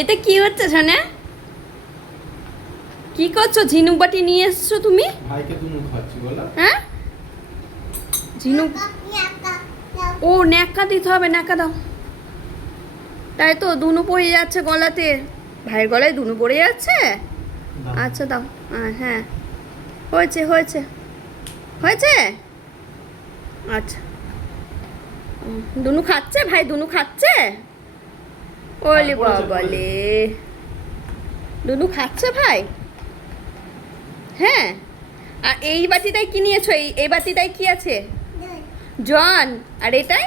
এতে কি হচ্ছে শোনা? কি করছো? ঝিনুক বাটি নিয়ে এসছো তুমি? ভাইকে দুনু খাচ্ছি বলো। হ্যাঁ, ঝিনুক। ও ন্যাকা দিতে হবে, ন্যাকা দাও। তাই তো, দুনু পড়ে যাচ্ছে গলাতে। ভাইয়ের গলায় দুনু পড়ে যাচ্ছে। আচ্ছা দাও। হ্যাঁ, হয়েছে হয়েছে হয়েছে। আচ্ছা, দুনু খাচ্ছে ভাই, দুনু খাচ্ছে। ওলে বাবালে, দুনু খাচ্ছে ভাই। হ্যাঁ, আর এই বাটিটাই কি নিয়েছো? এই বাটিটাই কি আছে? জন। আর এটাই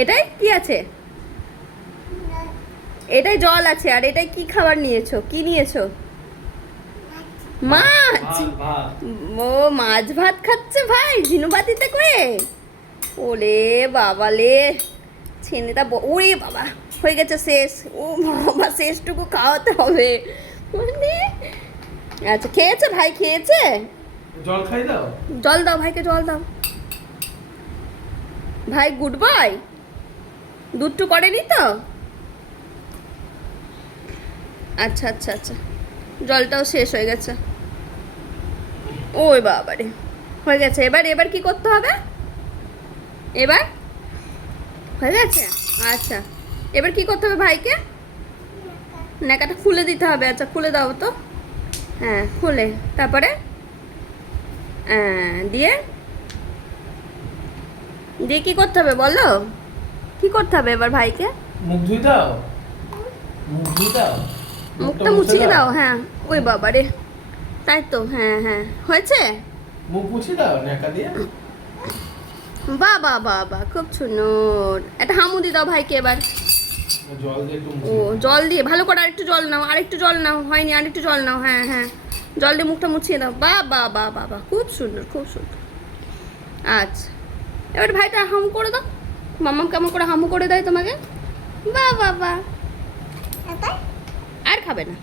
এটাই কি আছে? এটাই জল আছে। আর এটাই কি খাবার নিয়েছো? কি নিয়েছো? মাছ। ও মাছ ভাত খাচ্ছে ভাই ঝিনু বাতিতে করে। ওরে বাবালে, ছেলেটা ওরে বাবা, হয়ে গেছে শেষ। ও বাবা, শেষটুকু খাওয়াতে হবে মানে। আচ্ছা, খেয়েছে ভাই? খেয়েছে? জল খাই দাও। জল দাও ভাইকে, জল দাও। ভাই গুড বয়। দুধটু করেনি তো? আচ্ছা আচ্ছা আচ্ছা, জলটাও শেষ হয়ে গেছে। ওই বাবারে, হয়ে গেছে। এবার এবার কি করতে হবে? এবার হয়ে গেছে। আচ্ছা, এবার কি করতে হবে ভাইকে? ন্যাকাটা খুলে দিতে হবে। আচ্ছা, খুলে দাও তো। হ্যাঁ, খুলে তারপরে দিয়ে দিয়ে কি করতে হবে বলো? কি করতে হবে এবার ভাইকে? মুখ ধুই দাও, মুখ ধুই দাও, মুখটা মুছিয়ে দাও। হ্যাঁ, ওই বাবা রে, তাই তো। হ্যাঁ হ্যাঁ, হয়েছে। মুখ মুছিয়ে দাও নেকা দিয়ে। বাহ বাহ বাহ বাহ, খুব সুন্দর। একটা হামু দিয়ে দাও ভাইকে এবার। জল দিয়ে একটু ও জল দিয়ে ভালো করে আরেকটু জল নাও, আরেকটু জল নাও। হয়নি, আরেকটু জল নাও। হ্যাঁ হ্যাঁ, জল দিয়ে মুখটা মুছিয়ে দাও। বাহ বাহ বাহ বাহ বাহ, খুব সুন্দর খুব সুন্দর। আচ্ছা, এবার ভাইটা হামু করে দাও। মাম্মাম কেমন করে হামু করে দেয় তোমাকে? বাহ বাহ বাহ। আর খাবে না?